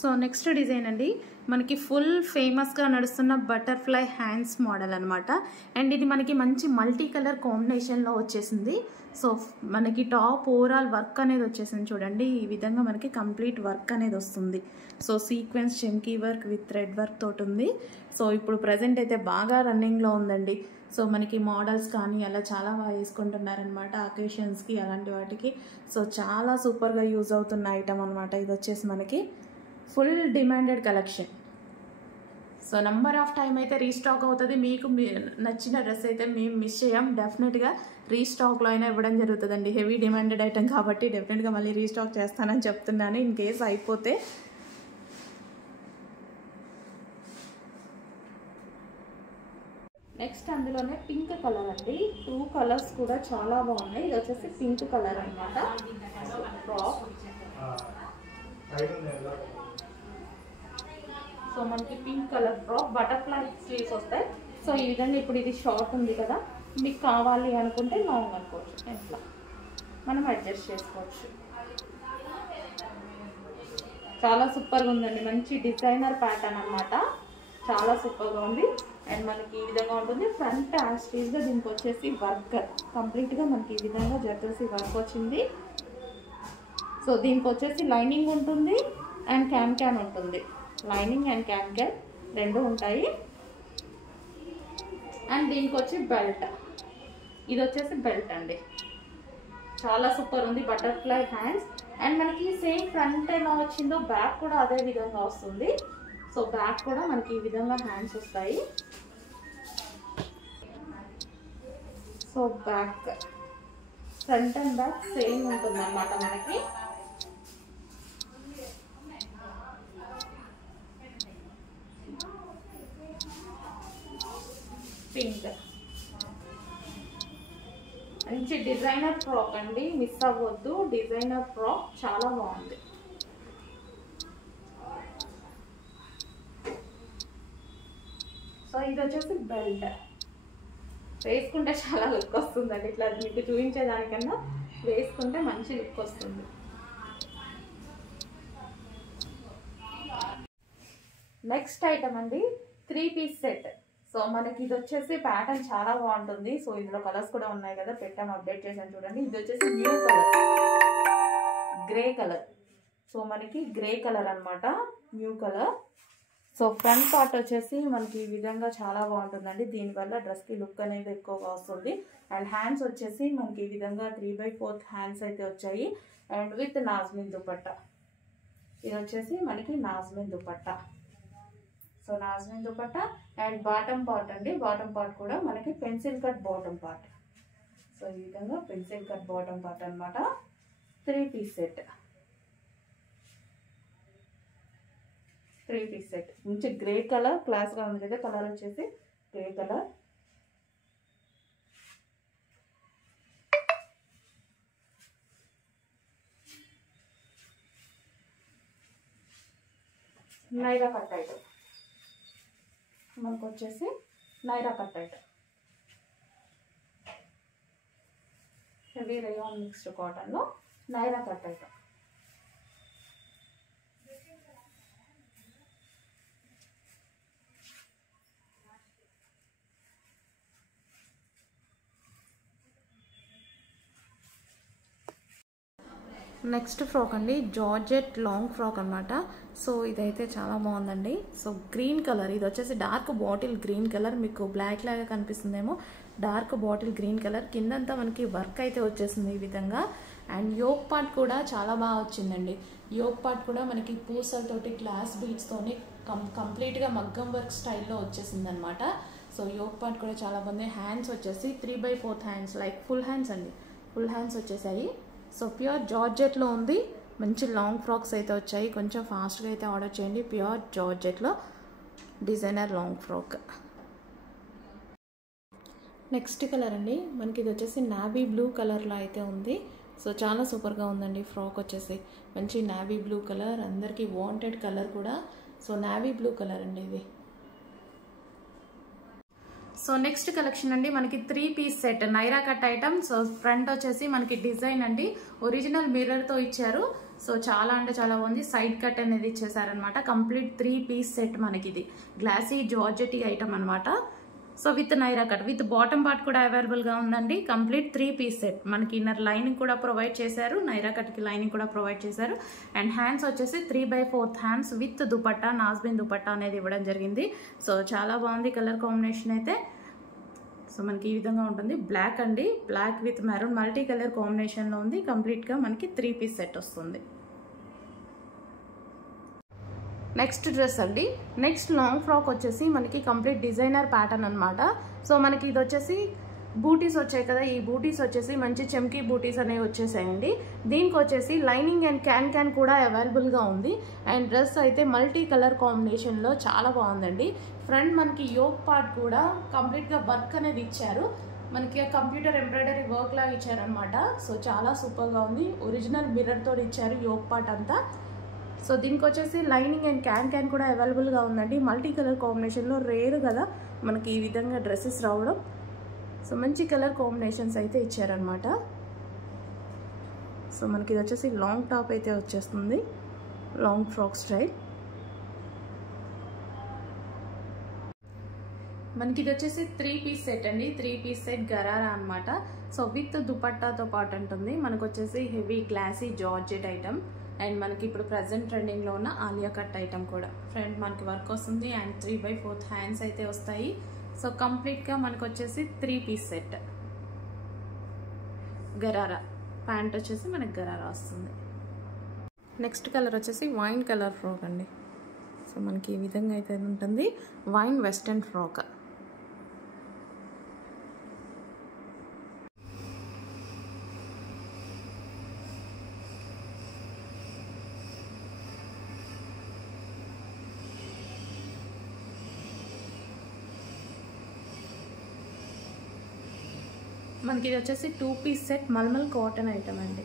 So next design అండి మనకి full ఫేమస్గా నడుస్తున్న బటర్ఫ్లై హ్యాండ్స్ మోడల్ అనమాట. అండ్ ఇది మనకి మంచి మల్టీ కలర్ కాంబినేషన్లో వచ్చేసింది. సో మనకి టాప్ ఓవరాల్ వర్క్ అనేది వచ్చేసింది చూడండి. ఈ విధంగా మనకి కంప్లీట్ వర్క్ అనేది వస్తుంది. సో సీక్వెన్స్ చెమ్కీ వర్క్ విత్ థ్రెడ్ వర్క్ తోటి ఉంది. సో ఇప్పుడు ప్రజెంట్ అయితే బాగా రన్నింగ్లో ఉందండి. సో మనకి మోడల్స్ కానీ అలా చాలా బాగా వేసుకుంటున్నారనమాట అకేషన్స్కి అలాంటి వాటికి. సో చాలా సూపర్గా యూజ్ అవుతున్న ఐటమ్ అనమాట. ఇది వచ్చేసి మనకి full demanded collection. So number of time అయితే రీస్టాక్ అవుతుంది. మీకు నచ్చిన డ్రెస్ అయితే మేము మిస్ చేయం. డెఫినెట్గా రీస్టాక్లో అయినా ఇవ్వడం జరుగుతుందండి. హెవీ డిమాండెడ్ ఐటమ్ కాబట్టి డెఫినెట్గా మళ్ళీ రీస్టాక్ చేస్తానని చెప్తున్నాను ఇన్ కేస్ అయిపోతే. నెక్స్ట్ అందులోనే పింక్ కలర్ అండి. 2 కలర్స్ కూడా చాలా బాగున్నాయి. ఇది వచ్చేసి పింక్ కలర్ అనమాట. ఫ్రాక్ సో మనకి pink colour frock butterfly sleeves వస్తాయి. సో ఈ విధంగా ఇప్పుడు ఇది షార్ట్ ఉంది కదా, మీకు కావాలి అనుకుంటే లాంగ్ అనుకోవచ్చు. ఇట్లా మనం అడ్జస్ట్ చేసుకోవచ్చు. చాలా సూపర్గా ఉందండి. మంచి డిజైనర్ ప్యాటర్న్ అనమాట. చాలా సూపర్గా ఉంది. అండ్ మనకి ఈ విధంగా ఉంటుంది. ఫ్రంట్ యాస్టీజ్గా దీనికి వచ్చేసి వర్క్ కంప్లీట్గా మనకి ఈ విధంగా జర్దోసి వర్క్ వచ్చింది. సో దీనికి వచ్చేసి లైనింగ్ ఉంటుంది అండ్ క్యాన్ ఉంటుంది. లైనింగ్ అండ్ క్యాన్ రెండు ఉంటాయి. అండ్ దీనికి వచ్చి బెల్ట్, ఇది వచ్చేసి బెల్ట్ అండి. చాలా సూపర్ ఉంది. Butterfly hands. అండ్ మనకి సేమ్ ఫ్రంట్ ఎలా వచ్చిందో బ్యాక్ కూడా అదే విధంగా వస్తుంది. సో బ్యాక్ కూడా మనకి ఈ విధంగా హ్యాండ్స్ వస్తాయి. So back front and back same ఉంటుంది అన్నమాట మనకి. పింక్ మంచి డిజైనర్ ఫ్రాక్ అండి, మిస్ అవ్వద్దు. డిజైనర్ ఫ్రాక్ చాలా బాగుంది. సో ఇది వచ్చేసి బెల్ట్. వేసుకుంటే చాలా లుక్ వస్తుందండి. ఇట్లా మీకు చూపించేదానికన్నా వేసుకుంటే మంచి లుక్ వస్తుంది. నెక్స్ట్ ఐటమ్ అండి 3 పీస్ సెట్. సో మనకి ఇది వచ్చేసి ప్యాటర్న్ చాలా బాగుంటుంది. సో ఇందులో కలర్స్ కూడా ఉన్నాయి కదా, పెట్టాము, అప్డేట్ చేసాను చూడండి. ఇది వచ్చేసి new colour, grey colour. So మనకి గ్రే కలర్ అనమాట, new colour. So front part వచ్చేసి మనకి ఈ విధంగా చాలా బాగుంటుందండి. దీనివల్ల డ్రెస్కి లుక్ అనేది ఎక్కువగా వస్తుంది. అండ్ హ్యాండ్స్ వచ్చేసి మనకి ఈ విధంగా 3/4 హ్యాండ్స్ అయితే వచ్చాయి. అండ్ విత్ నాజ్మిన్ దుపట్టా. ఇది వచ్చేసి మనకి నాజ్మిన్ దుపట్టా. సో నాజ్మిన్ దుపట్టా. అండ్ బాటమ్ పార్ట్ అండి. బాటమ్ పార్ట్ కూడా మనకి pencil cut bottom part. So ఈ విధంగా పెన్సిల్ కట్ బాటమ్ పార్ట్ అనమాట. 3 పీస్ సెట్. 3 పీస్ సెట్ మంచి గ్రే కలర్, క్లాస్గా ఉంది కదా. కలర్ వచ్చేసి grey colour. Naira cut item మనకు వచ్చేసి Naira cut item. Heavy rayon mixed కాటన్లో Naira cut item. Next frock అండి, జార్జెట్ లాంగ్ ఫ్రాక్ అనమాట. సో ఇదైతే చాలా బాగుందండి. సో గ్రీన్ కలర్, ఇది వచ్చేసి డార్క్ బాటిల్ గ్రీన్ కలర్. మీకు బ్లాక్ లాగా కనిపిస్తుందేమో, డార్క్ బాటిల్ గ్రీన్ కలర్. కిందంతా మనకి వర్క్ అయితే వచ్చేసింది ఈ విధంగా. అండ్ యోక్ పార్ట్ కూడా చాలా బాగా వచ్చిందండి. యోక్ పార్ట్ కూడా మనకి పూసలతోటి గ్లాస్ బీడ్స్తోని కంప్లీట్గా మగ్గం వర్క్ స్టైల్లో వచ్చేసింది అనమాట. సో యోక్ పార్ట్ కూడా చాలా బాగుంది. హ్యాండ్స్ వచ్చేసి 3/4 హ్యాండ్స్, లైక్ ఫుల్ హ్యాండ్స్ అండి. ఫుల్ హ్యాండ్స్ వచ్చేసాయి. సో ప్యూర్ జార్జెట్లో ఉంది. మంచి లాంగ్ ఫ్రాక్స్ అయితే వచ్చాయి. కొంచెం ఫాస్ట్గా అయితే ఆర్డర్ చేయండి. ప్యూర్ జార్జెట్లో designer long frock. Next colour అండి మనకి ఇది వచ్చేసి నావీ బ్లూ కలర్లో అయితే ఉంది. సో చాలా సూపర్గా ఉందండి ఫ్రాక్ వచ్చేసి. మంచి నావీ బ్లూ కలర్, అందరికీ వాంటెడ్ కలర్ కూడా. సో నావీ బ్లూ కలర్ అండి ఇది. సో నెక్స్ట్ కలెక్షన్ అండి మనకి 3 piece set Naira cut item. So front వచ్చేసి మనకి డిజైన్ అండి ఒరిజినల్ మిర్రర్తో ఇచ్చారు. సో చాలా అంటే చాలా బాగుంది. సైడ్ కట్ అనేది ఇచ్చేసారనమాట. కంప్లీట్ 3 పీస్ సెట్ మనకి ఇది గ్లాసీ జార్జెటీ ఐటమ్ అనమాట. So with Naira cut with bottom part కూడా అవైలబుల్గా ఉందండి. Complete 3 piece set. మనకి ఇన్నర్ లైనింగ్ కూడా ప్రొవైడ్ చేశారు, నైరా కట్కి లైనింగ్ కూడా ప్రొవైడ్ చేశారు. అండ్ హ్యాండ్స్ వచ్చేసి 3/4 హ్యాండ్స్ విత్ దుపట్టా, నాజ్బిన్ దుపట్టా అనేది ఇవ్వడం జరిగింది. సో చాలా బాగుంది కలర్ కాంబినేషన్ అయితే. సో మనకి ఈ విధంగా ఉంటుంది. బ్లాక్ అండి, black with maroon multi colour కాంబినేషన్లో ఉంది. కంప్లీట్గా మనకి 3 పీస్ సెట్ వస్తుంది. నెక్స్ట్ డ్రెస్ అండి. నెక్స్ట్ లాంగ్ ఫ్రాక్ వచ్చేసి మనకి కంప్లీట్ డిజైనర్ ప్యాటర్న్ అనమాట. సో మనకి ఇది వచ్చేసి బూటీస్ వచ్చాయి కదా, ఈ బూటీస్ వచ్చేసి మంచి చెమ్కీ బూటీస్ అనేవి వచ్చేసాయండి. దీనికి వచ్చేసి లైనింగ్ అండ్ క్యాన్ కూడా అవైలబుల్గా ఉంది. అండ్ డ్రెస్ అయితే మల్టీ కలర్ కాంబినేషన్లో చాలా బాగుందండి. ఫ్రంట్ మనకి యోక్ పార్ట్ కూడా కంప్లీట్గా వర్క్ అనేది ఇచ్చారు. మనకి కంప్యూటర్ ఎంబ్రాయిడరీ వర్క్ లాగా ఇచ్చారనమాట. సో చాలా సూపర్గా ఉంది. ఒరిజినల్ మిర్రర్ తోటి ఇచ్చారు యోక్ పార్ట్ అంతా. సో దీనికి వచ్చేసి లైనింగ్ అండ్ క్యాన్ కూడా అవైలబుల్గా ఉందండి. మల్టీ కలర్ కాంబినేషన్లో రేర్ కదా మనకి ఈ విధంగా డ్రెస్సెస్ రావడం. సో మంచి కలర్ కాంబినేషన్స్ అయితే ఇచ్చారనమాట. సో మనకి ఇది వచ్చేసి లాంగ్ టాప్ అయితే వచ్చేస్తుంది, లాంగ్ ఫ్రాక్ స్టైల్. మనకి ఇది వచ్చేసి 3 పీస్ సెట్ అండి. 3 పీస్ సెట్ గరారా అనమాట. సో విత్ దుపట్టాతో పాటు ఉంటుంది. మనకు వచ్చేసి heavy glossy georgette item. And మనకి ఇప్పుడు ప్రజెంట్ ట్రెండింగ్లో ఉన్న ఆలియా కట్ ఐటమ్ కూడా. ఫ్రంట్ మనకి వర్క్ వస్తుంది అండ్ 3/4 హ్యాండ్స్ అయితే వస్తాయి. సో కంప్లీట్గా మనకు వచ్చేసి 3 పీస్ సెట్ గరారా. ప్యాంట్ వచ్చేసి మనకి గరారా వస్తుంది. నెక్స్ట్ కలర్ వచ్చేసి వైన్ కలర్ ఫ్రాక్ అండి. సో మనకి ఈ విధంగా అయితే ఉంటుంది, వైన్ వెస్టర్న్ ఫ్రాక్. మనకి ఇది వచ్చేసి 2 piece set mulmul cotton item అండి.